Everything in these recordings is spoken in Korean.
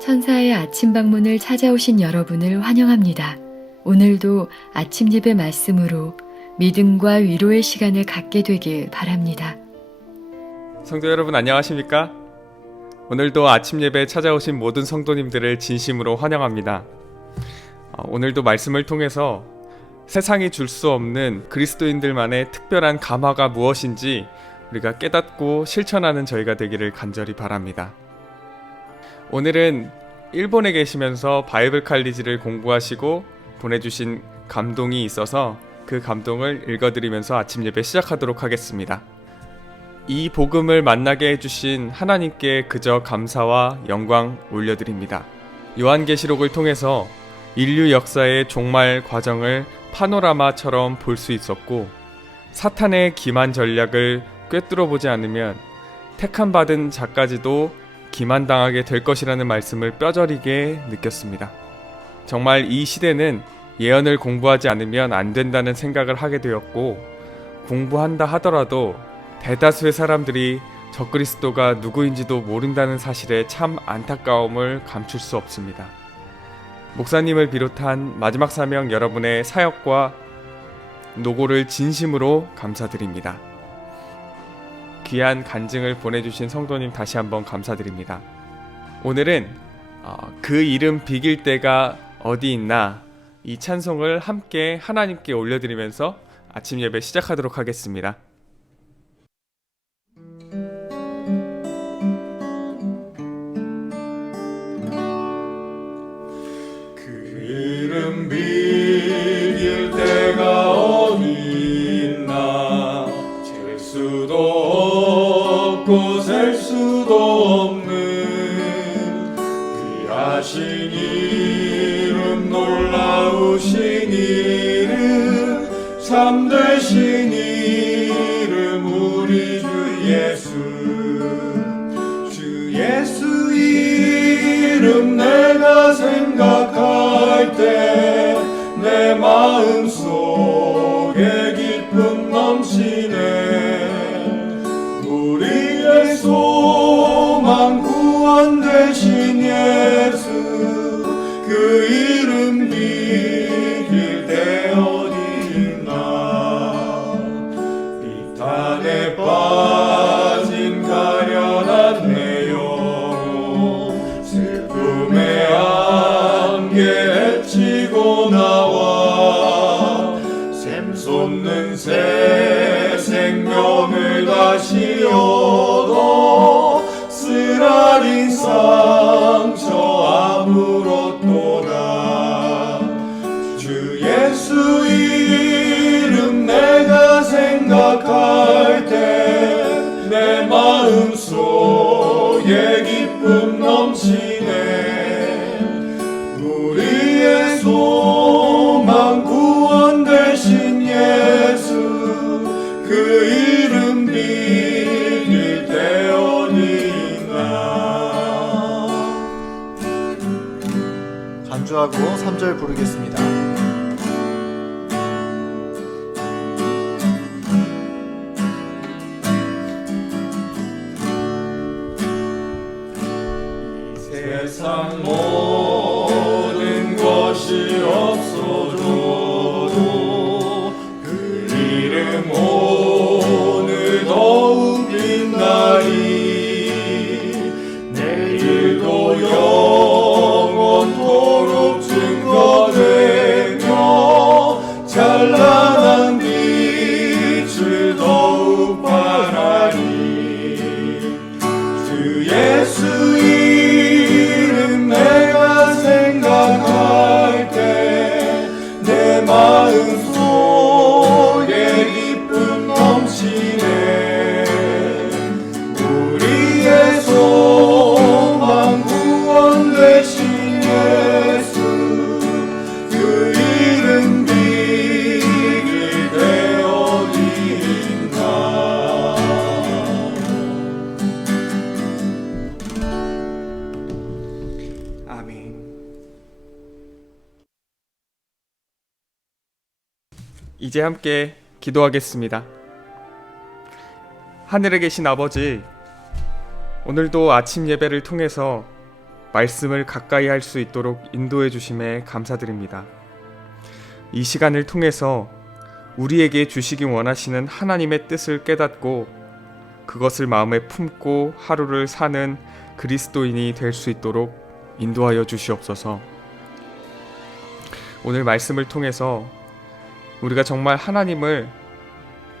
천사의 아침 방문을 찾아오신 여러분을 환영합니다. 오늘도 아침 예배 말씀으로 믿음과 위로의 시간을 갖게 되길 바랍니다. 성도 여러분 안녕하십니까? 오늘도 아침 예배에 찾아오신 모든 성도님들을 진심으로 환영합니다. 오늘도 말씀을 통해서 세상이 줄 수 없는 그리스도인들만의 특별한 감화가 무엇인지 우리가 깨닫고 실천하는 저희가 되기를 간절히 바랍니다. 오늘은 일본에 계시면서 바이블 칼리지를 공부하시고 보내주신 감동이 있어서 그 감동을 읽어드리면서 아침 예배 시작하도록 하겠습니다. 이 복음을 만나게 해주신 하나님께 그저 감사와 영광 올려드립니다. 요한계시록을 통해서 인류 역사의 종말 과정을 파노라마처럼 볼 수 있었고, 사탄의 기만 전략을 꿰뚫어 보지 않으면 택함받은 자까지도 기만당하게 될 것이라는 말씀을 뼈저리게 느꼈습니다. 정말 이 시대는 예언을 공부하지 않으면 안 된다는 생각을 하게 되었고, 공부한다 하더라도 대다수의 사람들이 적그리스도가 누구인지도 모른다는 사실에 참 안타까움을 감출 수 없습니다. 목사님을 비롯한 마지막 사명 여러분의 사역과 노고를 진심으로 감사드립니다. 귀한 간증을 보내주신 성도님 다시 한번 감사드립니다. 오늘은 그 이름 비길 때가 어디 있나, 이 찬송을 함께 하나님께 올려드리면서 아침 예배 시작하도록 하겠습니다. 그 이름 비길 때가 어디 있나, 잴 수도 없고 셀 수도 없는 귀하신 이름, 놀라우신 이름, 참되신 이름, 우리 주 예수. 주 예수 이름 내가 생각할 때 내 마음 속에 기쁨 넘치네. 우리의 소망 구원 되신 예수, 그 이름 비길 때 어디 있나. 비탄에 빠진 가련한 내 영혼, 슬픔의 안개 헤치고 나와 샘솟는 새 생명을 다시 얻어 쓰라린 상처 아물었도다. 주 예수 이름 내가 생각할 때 내 마음 속에 기쁨 넘치네. 우리의 소망 구원 되신 예수, 그 이름 비길 때 어디 있나. 간주하고 3절 부르겠습니다. 세상 모든 것이 없어져도 그 이름 오늘 더욱 빛나리. 내일도 영원토록 증거되며 찬란한 빛을 더욱 발하리. 주 예수 이름 내가 생각할 때 내 마음 속에 기쁨 넘치네. 우리의 소망 구원 되신 예수, 그 이름 비길 때 어디 있나. 아멘. 이제 함께 기도하겠습니다. 하늘에 계신 아버지, 오늘도 아침 예배를 통해서 말씀을 가까이 할 수 있도록 인도해 주심에 감사드립니다. 이 시간을 통해서 우리에게 주시기 원하시는 하나님의 뜻을 깨닫고 그것을 마음에 품고 하루를 사는 그리스도인이 될 수 있도록 인도하여 주시옵소서. 오늘 말씀을 통해서 우리가 정말 하나님을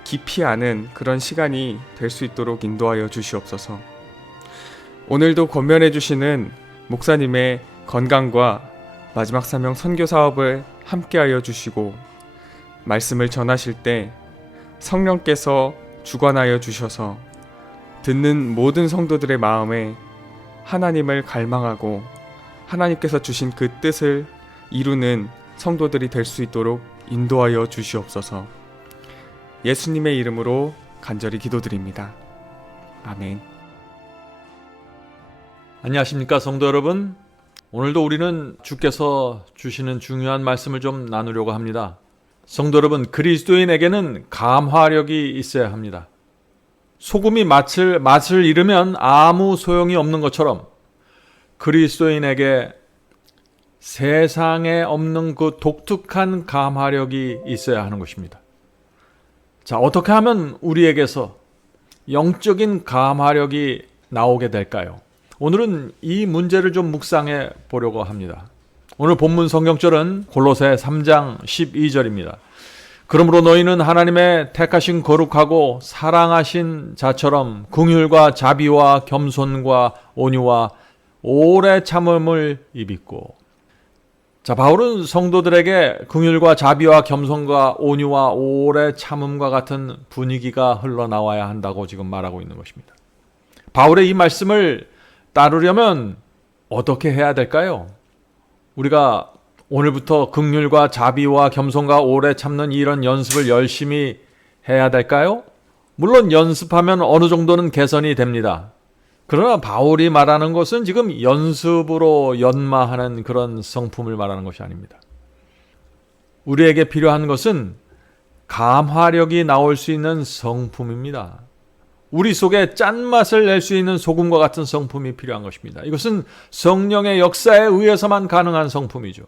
깊이 아는 그런 시간이 될 수 있도록 인도하여 주시옵소서. 오늘도 권면해 주시는 목사님의 건강과 마지막 사명 선교 사업을 함께하여 주시고 말씀을 전하실 때 성령께서 주관하여 주셔서 듣는 모든 성도들의 마음에 하나님을 갈망하고 하나님께서 주신 그 뜻을 이루는 성도들이 될 수 있도록 인도하여 주시옵소서. 예수님의 이름으로 간절히 기도드립니다. 아멘. 안녕하십니까 성도 여러분. 오늘도 우리는 주께서 주시는 중요한 말씀을 좀 나누려고 합니다. 성도 여러분, 그리스도인에게는 감화력이 있어야 합니다. 소금이 맛을 잃으면 아무 소용이 없는 것처럼 그리스도인에게 세상에 없는 그 독특한 감화력이 있어야 하는 것입니다. 자, 어떻게 하면 우리에게서 영적인 감화력이 나오게 될까요? 오늘은 이 문제를 좀 묵상해 보려고 합니다. 오늘 본문 성경절은 골로새 3장 12절입니다. 그러므로 너희는 하나님의 택하신 거룩하고 사랑하신 자처럼 긍휼과 자비와 겸손과 온유와 오래 참음을 입있고. 자, 바울은 성도들에게 긍휼과 자비와 겸손과 온유와 오래 참음과 같은 분위기가 흘러나와야 한다고 지금 말하고 있는 것입니다. 바울의 이 말씀을 따르려면 어떻게 해야 될까요? 우리가 오늘부터 긍휼과 자비와 겸손과 오래 참는 이런 연습을 열심히 해야 될까요? 물론 연습하면 어느 정도는 개선이 됩니다. 그러나 바울이 말하는 것은 지금 연습으로 연마하는 그런 성품을 말하는 것이 아닙니다. 우리에게 필요한 것은 감화력이 나올 수 있는 성품입니다. 우리 속에 짠맛을 낼 수 있는 소금과 같은 성품이 필요한 것입니다. 이것은 성령의 역사에 의해서만 가능한 성품이죠.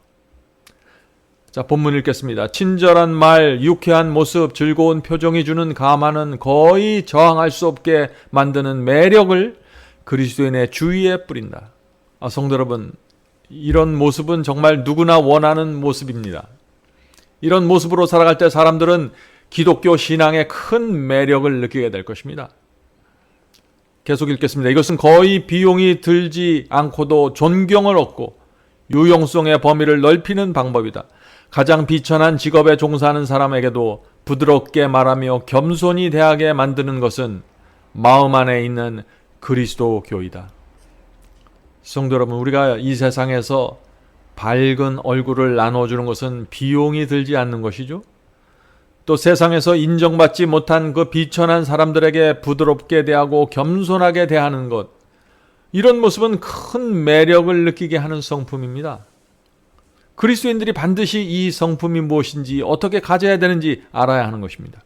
자, 본문 읽겠습니다. 친절한 말, 유쾌한 모습, 즐거운 표정이 주는 감화는 거의 저항할 수 없게 만드는 매력을 그리스도인의 주위에 뿌린다. 성도 여러분, 이런 모습은 정말 누구나 원하는 모습입니다. 이런 모습으로 살아갈 때 사람들은 기독교 신앙의 큰 매력을 느끼게 될 것입니다. 계속 읽겠습니다. 이것은 거의 비용이 들지 않고도 존경을 얻고 유용성의 범위를 넓히는 방법이다. 가장 비천한 직업에 종사하는 사람에게도 부드럽게 말하며 겸손히 대하게 만드는 것은 마음 안에 있는 그리스도교이다. 성도 여러분, 우리가 이 세상에서 밝은 얼굴을 나눠주는 것은 비용이 들지 않는 것이죠. 또 세상에서 인정받지 못한 그 비천한 사람들에게 부드럽게 대하고 겸손하게 대하는 것, 이런 모습은 큰 매력을 느끼게 하는 성품입니다. 그리스도인들이 반드시 이 성품이 무엇인지 어떻게 가져야 되는지 알아야 하는 것입니다.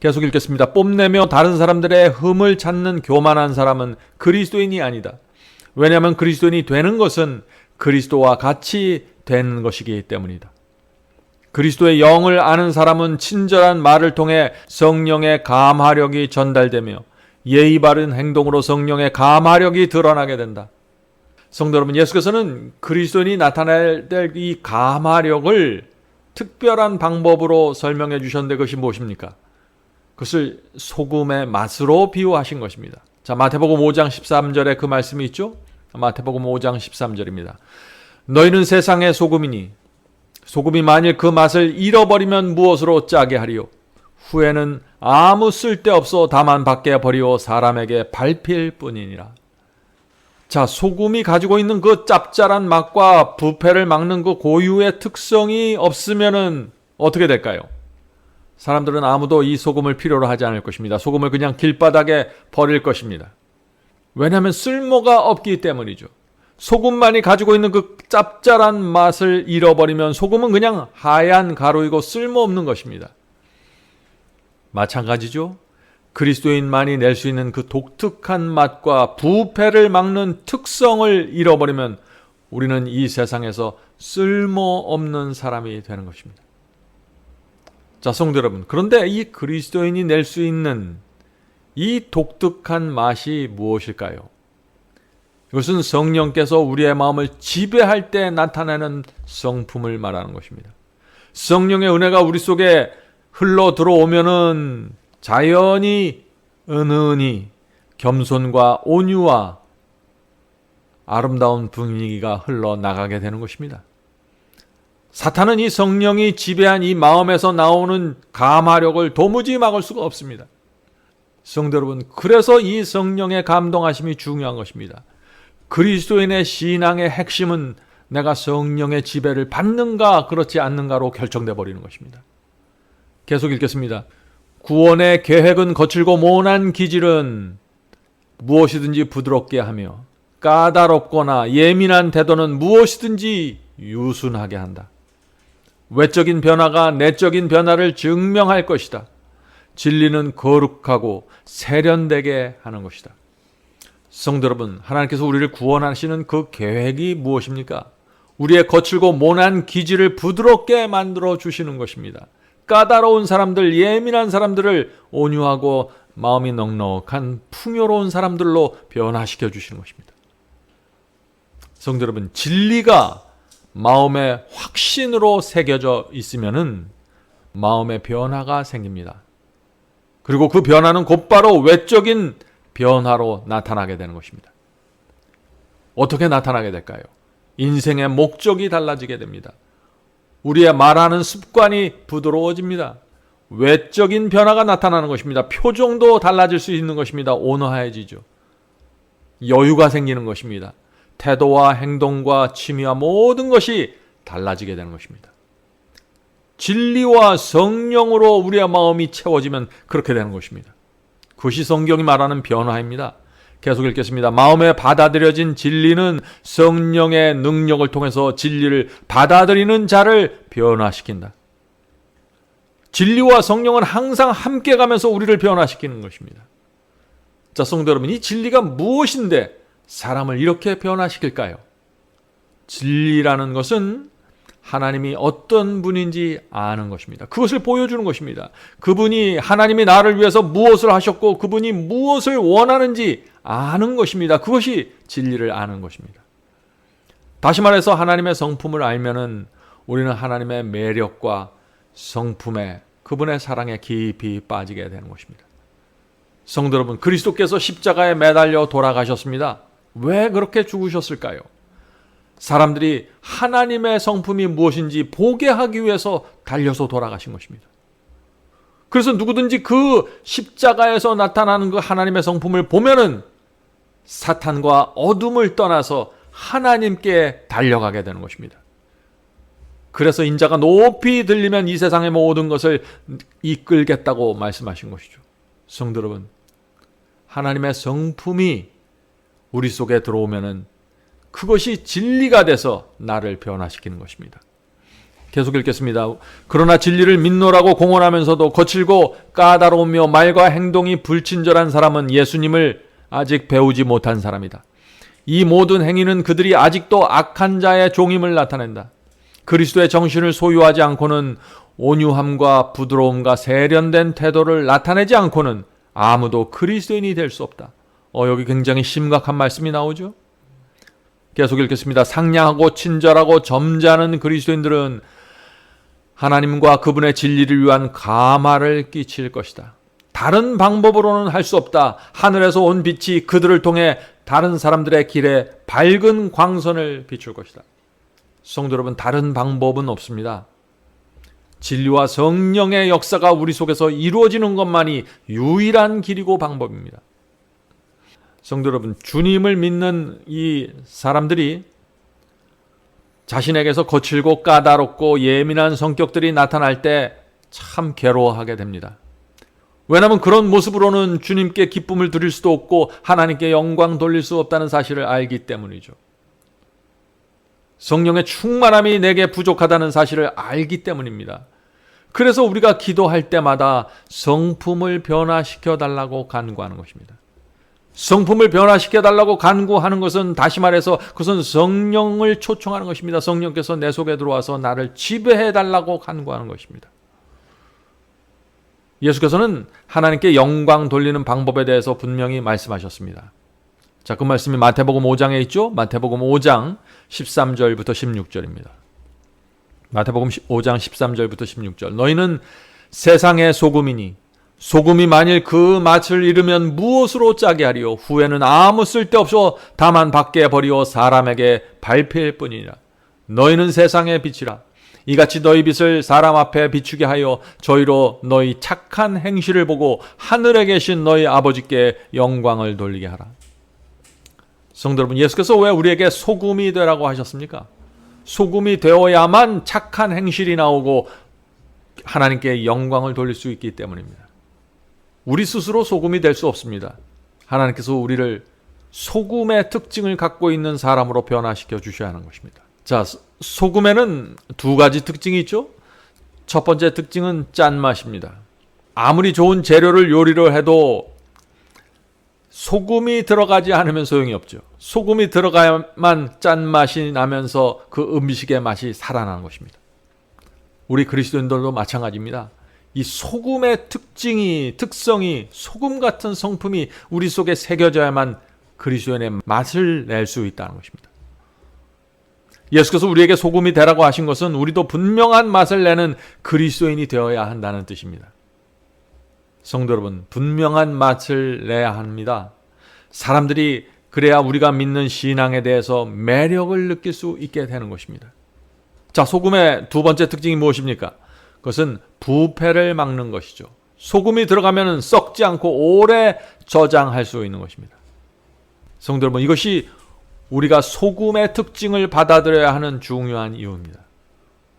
계속 읽겠습니다. 뽐내며 다른 사람들의 흠을 찾는 교만한 사람은 그리스도인이 아니다. 왜냐하면 그리스도인이 되는 것은 그리스도와 같이 되는 것이기 때문이다. 그리스도의 영을 아는 사람은 친절한 말을 통해 성령의 감화력이 전달되며 예의 바른 행동으로 성령의 감화력이 드러나게 된다. 성도 여러분, 예수께서는 그리스도인이 나타낼 이 감화력을 특별한 방법으로 설명해 주셨는데 그것이 무엇입니까? 그것을 소금의 맛으로 비유하신 것입니다. 자, 마태복음 5장 13절에 그 말씀이 있죠? 마태복음 5장 13절입니다. 너희는 세상의 소금이니 소금이 만일 그 맛을 잃어버리면 무엇으로 짜게 하리요? 후에는 아무 쓸데없어 다만 밖에 버리고 사람에게 밟힐 뿐이니라. 자, 소금이 가지고 있는 그 짭짤한 맛과 부패를 막는 그 고유의 특성이 없으면은 어떻게 될까요? 사람들은 아무도 이 소금을 필요로 하지 않을 것입니다. 소금을 그냥 길바닥에 버릴 것입니다. 왜냐하면 쓸모가 없기 때문이죠. 소금만이 가지고 있는 그 짭짤한 맛을 잃어버리면 소금은 그냥 하얀 가루이고 쓸모없는 것입니다. 마찬가지죠. 그리스도인만이 낼 수 있는 그 독특한 맛과 부패를 막는 특성을 잃어버리면 우리는 이 세상에서 쓸모없는 사람이 되는 것입니다. 자, 성도 여러분, 그런데 이 그리스도인이 낼 수 있는 이 독특한 맛이 무엇일까요? 이것은 성령께서 우리의 마음을 지배할 때 나타나는 성품을 말하는 것입니다. 성령의 은혜가 우리 속에 흘러 들어오면은 자연히 은은히 겸손과 온유와 아름다운 분위기가 흘러나가게 되는 것입니다. 사탄은 이 성령이 지배한 이 마음에서 나오는 감화력을 도무지 막을 수가 없습니다. 성도 여러분, 그래서 이 성령의 감동하심이 중요한 것입니다. 그리스도인의 신앙의 핵심은 내가 성령의 지배를 받는가 그렇지 않는가로 결정돼 버리는 것입니다. 계속 읽겠습니다. 구원의 계획은 거칠고 모난 기질은 무엇이든지 부드럽게 하며 까다롭거나 예민한 태도는 무엇이든지 유순하게 한다. 외적인 변화가 내적인 변화를 증명할 것이다. 진리는 거룩하고 세련되게 하는 것이다. 성도 여러분, 하나님께서 우리를 구원하시는 그 계획이 무엇입니까? 우리의 거칠고 모난 기질을 부드럽게 만들어 주시는 것입니다. 까다로운 사람들, 예민한 사람들을 온유하고 마음이 넉넉한 풍요로운 사람들로 변화시켜 주시는 것입니다. 성도 여러분, 진리가 마음의 확신으로 새겨져 있으면은 마음의 변화가 생깁니다. 그리고 그 변화는 곧바로 외적인 변화로 나타나게 되는 것입니다. 어떻게 나타나게 될까요? 인생의 목적이 달라지게 됩니다. 우리의 말하는 습관이 부드러워집니다. 외적인 변화가 나타나는 것입니다. 표정도 달라질 수 있는 것입니다. 온화해지죠. 여유가 생기는 것입니다. 태도와 행동과 취미와 모든 것이 달라지게 되는 것입니다. 진리와 성령으로 우리의 마음이 채워지면 그렇게 되는 것입니다. 그것이 성경이 말하는 변화입니다. 계속 읽겠습니다. 마음에 받아들여진 진리는 성령의 능력을 통해서 진리를 받아들이는 자를 변화시킨다. 진리와 성령은 항상 함께 가면서 우리를 변화시키는 것입니다. 자, 성도 여러분, 이 진리가 무엇인데 사람을 이렇게 변화시킬까요? 진리라는 것은 하나님이 어떤 분인지 아는 것입니다. 그것을 보여주는 것입니다. 그분이 하나님이 나를 위해서 무엇을 하셨고 그분이 무엇을 원하는지 아는 것입니다. 그것이 진리를 아는 것입니다. 다시 말해서 하나님의 성품을 알면은 우리는 하나님의 매력과 성품에 그분의 사랑에 깊이 빠지게 되는 것입니다. 성도 여러분, 그리스도께서 십자가에 매달려 돌아가셨습니다. 왜 그렇게 죽으셨을까요? 사람들이 하나님의 성품이 무엇인지 보게 하기 위해서 달려서 돌아가신 것입니다. 그래서 누구든지 그 십자가에서 나타나는 그 하나님의 성품을 보면은 사탄과 어둠을 떠나서 하나님께 달려가게 되는 것입니다. 그래서 인자가 높이 들리면 이 세상의 모든 것을 이끌겠다고 말씀하신 것이죠. 성도 여러분, 하나님의 성품이 우리 속에 들어오면은 그것이 진리가 돼서 나를 변화시키는 것입니다. 계속 읽겠습니다. 그러나 진리를 믿노라고 공언하면서도 거칠고 까다로우며 말과 행동이 불친절한 사람은 예수님을 아직 배우지 못한 사람이다. 이 모든 행위는 그들이 아직도 악한 자의 종임을 나타낸다. 그리스도의 정신을 소유하지 않고는 온유함과 부드러움과 세련된 태도를 나타내지 않고는 아무도 그리스도인이 될 수 없다. 여기 굉장히 심각한 말씀이 나오죠. 계속 읽겠습니다. 상냥하고 친절하고 점잖은 그리스도인들은 하나님과 그분의 진리를 위한 감화를 끼칠 것이다. 다른 방법으로는 할 수 없다. 하늘에서 온 빛이 그들을 통해 다른 사람들의 길에 밝은 광선을 비출 것이다. 성도 여러분, 다른 방법은 없습니다. 진리와 성령의 역사가 우리 속에서 이루어지는 것만이 유일한 길이고 방법입니다. 성도 여러분, 주님을 믿는 이 사람들이 자신에게서 거칠고 까다롭고 예민한 성격들이 나타날 때 참 괴로워하게 됩니다. 왜냐하면 그런 모습으로는 주님께 기쁨을 드릴 수도 없고 하나님께 영광 돌릴 수 없다는 사실을 알기 때문이죠. 성령의 충만함이 내게 부족하다는 사실을 알기 때문입니다. 그래서 우리가 기도할 때마다 성품을 변화시켜 달라고 간구하는 것입니다. 성품을 변화시켜 달라고 간구하는 것은 다시 말해서 그것은 성령을 초청하는 것입니다. 성령께서 내 속에 들어와서 나를 지배해 달라고 간구하는 것입니다. 예수께서는 하나님께 영광 돌리는 방법에 대해서 분명히 말씀하셨습니다. 자, 그 말씀이 마태복음 5장에 있죠? 마태복음 5장 13절부터 16절입니다. 마태복음 5장 13절부터 16절. 너희는 세상의 소금이니 소금이 만일 그 맛을 잃으면 무엇으로 짜게 하리요? 후에는 아무 쓸데없어 다만 밖에 버리어 사람에게 밟힐 뿐이니라. 너희는 세상의 빛이라. 이같이 너희 빛을 사람 앞에 비추게 하여 저희로 너희 착한 행실을 보고 하늘에 계신 너희 아버지께 영광을 돌리게 하라. 성도 여러분, 예수께서 왜 우리에게 소금이 되라고 하셨습니까? 소금이 되어야만 착한 행실이 나오고 하나님께 영광을 돌릴 수 있기 때문입니다. 우리 스스로 소금이 될 수 없습니다. 하나님께서 우리를 소금의 특징을 갖고 있는 사람으로 변화시켜 주셔야 하는 것입니다. 자, 소금에는 두 가지 특징이 있죠. 첫 번째 특징은 짠맛입니다. 아무리 좋은 재료를 요리를 해도 소금이 들어가지 않으면 소용이 없죠. 소금이 들어가야만 짠맛이 나면서 그 음식의 맛이 살아나는 것입니다. 우리 그리스도인들도 마찬가지입니다. 이 소금의 특성이 소금 같은 성품이 우리 속에 새겨져야만 그리스도인의 맛을 낼 수 있다는 것입니다. 예수께서 우리에게 소금이 되라고 하신 것은 우리도 분명한 맛을 내는 그리스도인이 되어야 한다는 뜻입니다. 성도 여러분, 분명한 맛을 내야 합니다. 사람들이 그래야 우리가 믿는 신앙에 대해서 매력을 느낄 수 있게 되는 것입니다. 자, 소금의 두 번째 특징이 무엇입니까? 그것은 부패를 막는 것이죠. 소금이 들어가면 썩지 않고 오래 저장할 수 있는 것입니다. 성도 여러분, 이것이 우리가 소금의 특징을 받아들여야 하는 중요한 이유입니다.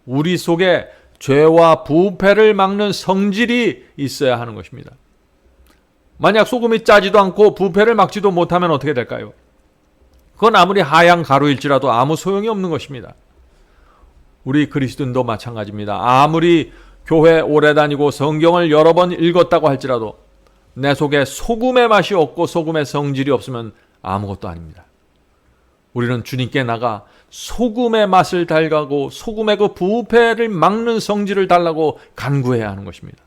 우리 속에 죄와 부패를 막는 성질이 있어야 하는 것입니다. 만약 소금이 짜지도 않고 부패를 막지도 못하면 어떻게 될까요? 그건 아무리 하얀 가루일지라도 아무 소용이 없는 것입니다. 우리 그리스도인도 마찬가지입니다. 아무리 교회 오래 다니고 성경을 여러 번 읽었다고 할지라도 내 속에 소금의 맛이 없고 소금의 성질이 없으면 아무것도 아닙니다. 우리는 주님께 나가 소금의 맛을 달라고 소금의 그 부패를 막는 성질을 달라고 간구해야 하는 것입니다.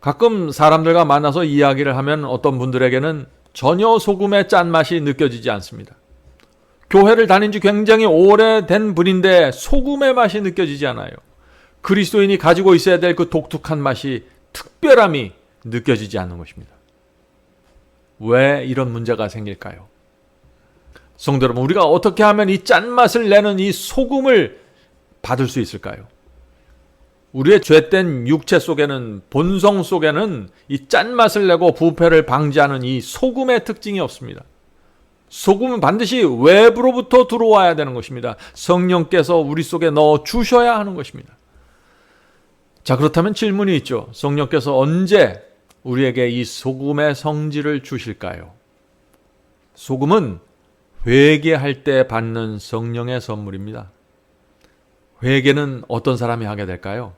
가끔 사람들과 만나서 이야기를 하면 어떤 분들에게는 전혀 소금의 짠맛이 느껴지지 않습니다. 교회를 다닌 지 굉장히 오래된 분인데 소금의 맛이 느껴지지 않아요. 그리스도인이 가지고 있어야 될 그 독특한 맛이, 특별함이 느껴지지 않는 것입니다. 왜 이런 문제가 생길까요? 성도 여러분, 우리가 어떻게 하면 이 짠맛을 내는 이 소금을 받을 수 있을까요? 우리의 죄된 육체 속에는, 본성 속에는 이 짠맛을 내고 부패를 방지하는 이 소금의 특징이 없습니다. 소금은 반드시 외부로부터 들어와야 되는 것입니다. 성령께서 우리 속에 넣어 주셔야 하는 것입니다. 자, 그렇다면 질문이 있죠. 성령께서 언제 우리에게 이 소금의 성질을 주실까요? 소금은 회개할 때 받는 성령의 선물입니다. 회개는 어떤 사람이 하게 될까요?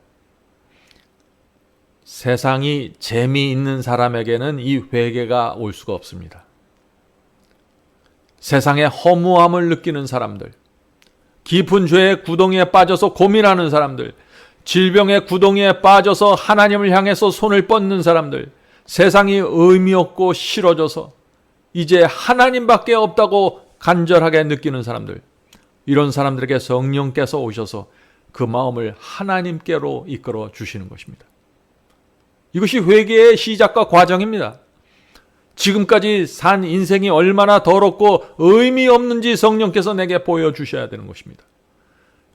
세상이 재미있는 사람에게는 이 회개가 올 수가 없습니다. 세상의 허무함을 느끼는 사람들, 깊은 죄의 구덩이에 빠져서 고민하는 사람들, 질병의 구덩이에 빠져서 하나님을 향해서 손을 뻗는 사람들, 세상이 의미 없고 싫어져서 이제 하나님밖에 없다고 간절하게 느끼는 사람들, 이런 사람들에게 성령께서 오셔서 그 마음을 하나님께로 이끌어 주시는 것입니다. 이것이 회개의 시작과 과정입니다. 지금까지 산 인생이 얼마나 더럽고 의미 없는지 성령께서 내게 보여주셔야 되는 것입니다.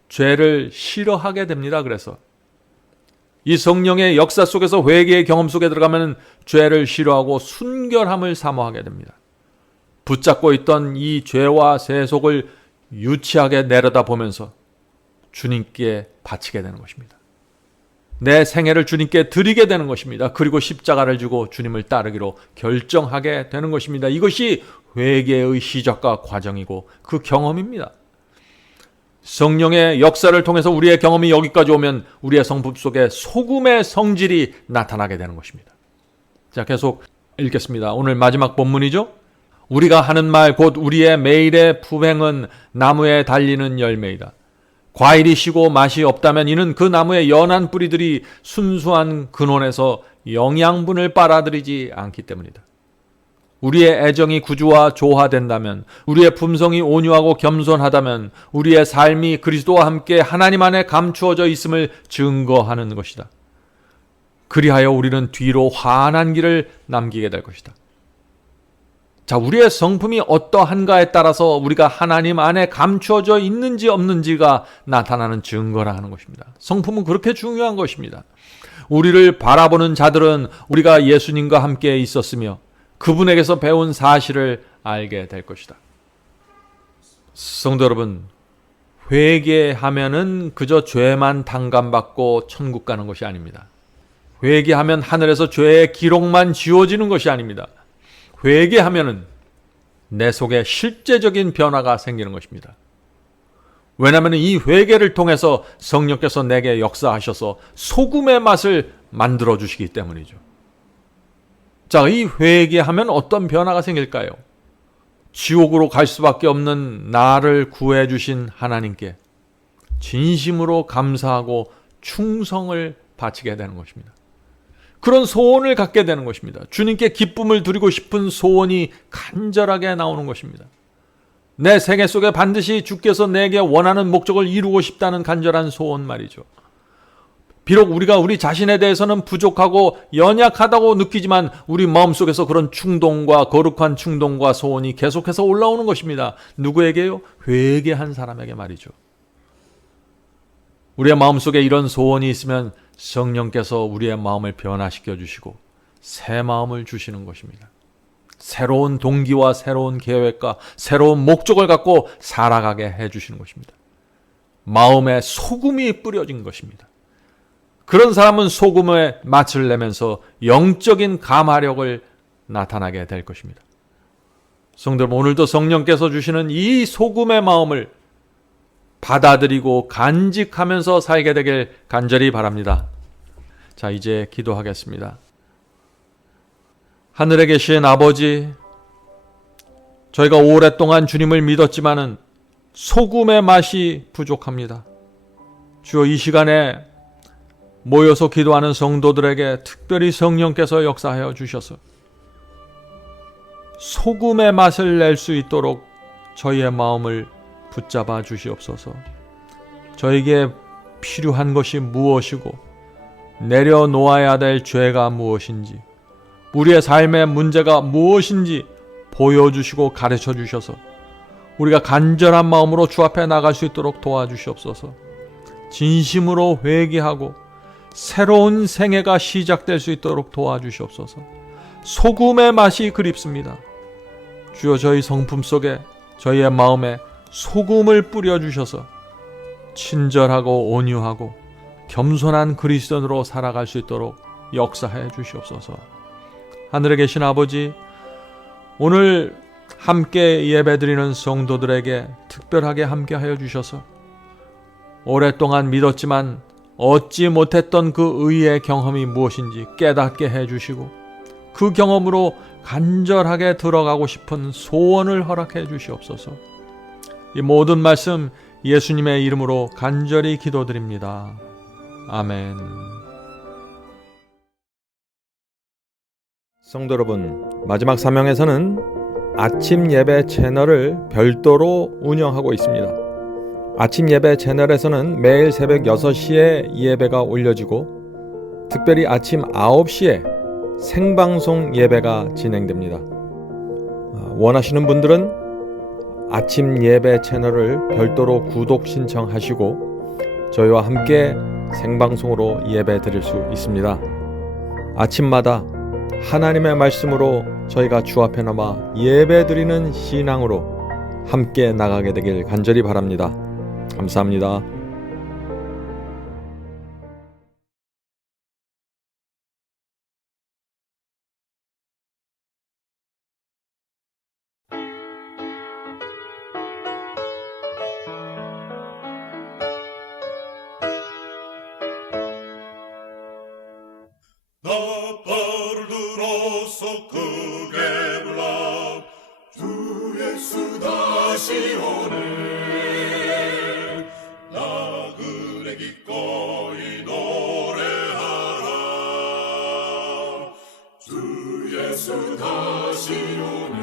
죄를 싫어하게 됩니다. 그래서 이 성령의 역사 속에서 회개의 경험 속에 들어가면 죄를 싫어하고 순결함을 사모하게 됩니다. 붙잡고 있던 이 죄와 세속을 유치하게 내려다보면서 주님께 바치게 되는 것입니다. 내 생애를 주님께 드리게 되는 것입니다. 그리고 십자가를 지고 주님을 따르기로 결정하게 되는 것입니다. 이것이 회개의 시작과 과정이고 그 경험입니다. 성령의 역사를 통해서 우리의 경험이 여기까지 오면 우리의 성품 속에 소금의 성질이 나타나게 되는 것입니다. 자, 계속 읽겠습니다. 오늘 마지막 본문이죠. 우리가 하는 말 곧 우리의 매일의 품행은 나무에 달리는 열매이다. 과일이 시고 맛이 없다면 이는 그 나무의 연한 뿌리들이 순수한 근원에서 영양분을 빨아들이지 않기 때문이다. 우리의 애정이 구주와 조화된다면, 우리의 품성이 온유하고 겸손하다면 우리의 삶이 그리스도와 함께 하나님 안에 감추어져 있음을 증거하는 것이다. 그리하여 우리는 뒤로 환한 길을 남기게 될 것이다. 자, 우리의 성품이 어떠한가에 따라서 우리가 하나님 안에 감추어져 있는지 없는지가 나타나는 증거라 하는 것입니다. 성품은 그렇게 중요한 것입니다. 우리를 바라보는 자들은 우리가 예수님과 함께 있었으며 그분에게서 배운 사실을 알게 될 것이다. 성도 여러분, 회개하면은 그저 죄만 탕감받고 천국 가는 것이 아닙니다. 회개하면 하늘에서 죄의 기록만 지워지는 것이 아닙니다. 회개하면은 내 속에 실제적인 변화가 생기는 것입니다. 왜냐하면 이 회개를 통해서 성령께서 내게 역사하셔서 소금의 맛을 만들어 주시기 때문이죠. 자, 이 회개하면 어떤 변화가 생길까요? 지옥으로 갈 수밖에 없는 나를 구해 주신 하나님께 진심으로 감사하고 충성을 바치게 되는 것입니다. 그런 소원을 갖게 되는 것입니다. 주님께 기쁨을 드리고 싶은 소원이 간절하게 나오는 것입니다. 내 생애 속에 반드시 주께서 내게 원하는 목적을 이루고 싶다는 간절한 소원 말이죠. 비록 우리가 우리 자신에 대해서는 부족하고 연약하다고 느끼지만 우리 마음속에서 그런 충동과 거룩한 충동과 소원이 계속해서 올라오는 것입니다. 누구에게요? 회개한 사람에게 말이죠. 우리의 마음속에 이런 소원이 있으면 성령께서 우리의 마음을 변화시켜 주시고 새 마음을 주시는 것입니다. 새로운 동기와 새로운 계획과 새로운 목적을 갖고 살아가게 해주시는 것입니다. 마음에 소금이 뿌려진 것입니다. 그런 사람은 소금의 맛을 내면서 영적인 감화력을 나타나게 될 것입니다. 성도 여러분, 오늘도 성령께서 주시는 이 소금의 마음을 받아들이고 간직하면서 살게 되길 간절히 바랍니다. 자, 이제 기도하겠습니다. 하늘에 계신 아버지, 저희가 오랫동안 주님을 믿었지만은 소금의 맛이 부족합니다. 주여, 이 시간에 모여서 기도하는 성도들에게 특별히 성령께서 역사하여 주셔서 소금의 맛을 낼 수 있도록 저희의 마음을 붙잡아 주시옵소서. 저에게 필요한 것이 무엇이고 내려놓아야 될 죄가 무엇인지, 우리의 삶의 문제가 무엇인지 보여주시고 가르쳐 주셔서 우리가 간절한 마음으로 주 앞에 나갈 수 있도록 도와주시옵소서. 진심으로 회개하고 새로운 생애가 시작될 수 있도록 도와주시옵소서. 소금의 맛이 그립습니다. 주여, 저희 성품 속에, 저희의 마음에 소금을 뿌려주셔서 친절하고 온유하고 겸손한 그리스도인으로 살아갈 수 있도록 역사해 주시옵소서. 하늘에 계신 아버지, 오늘 함께 예배드리는 성도들에게 특별하게 함께하여 주셔서 오랫동안 믿었지만 얻지 못했던 그 의의 경험이 무엇인지 깨닫게 해주시고 그 경험으로 간절하게 들어가고 싶은 소원을 허락해 주시옵소서. 이 모든 말씀 예수님의 이름으로 간절히 기도드립니다. 아멘. 성도 여러분, 마지막 사명에서는 아침 예배 채널을 별도로 운영하고 있습니다. 아침 예배 채널에서는 매일 새벽 6시에 예배가 올려지고 특별히 아침 9시에 생방송 예배가 진행됩니다. 원하시는 분들은 아침 예배 채널을 별도로 구독 신청하시고 저희와 함께 생방송으로 예배 드릴 수 있습니다. 아침마다 하나님의 말씀으로 저희가 주 앞에 나와 예배 드리는 신앙으로 함께 나가게 되길 간절히 바랍니다. 감사합니다. 삿발을 들어서 크게 불러 주 예수 다시 오네. 나그네 기꺼이 노래하라. 주 예수 다시 오네.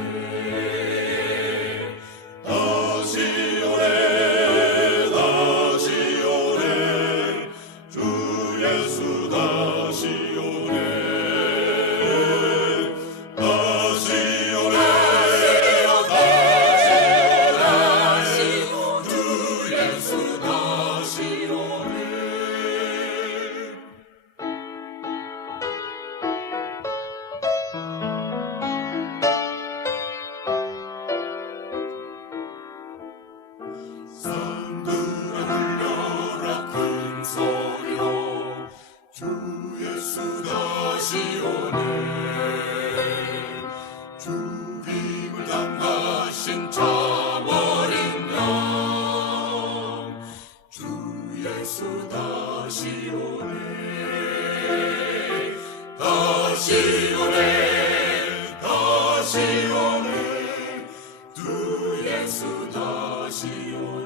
다시 오네. 다시 오네. 주 예수 다시 오네. 다시 오네. 다시 오네. 주 예수 다시 오네. 산들아 울려라 큰 소리로 주 예수 다시 오네. 죽임을 당하신 저버린 양 주 예수 다시 오네. 다시 오네. 다시 오네. 주 예수 다시 오네.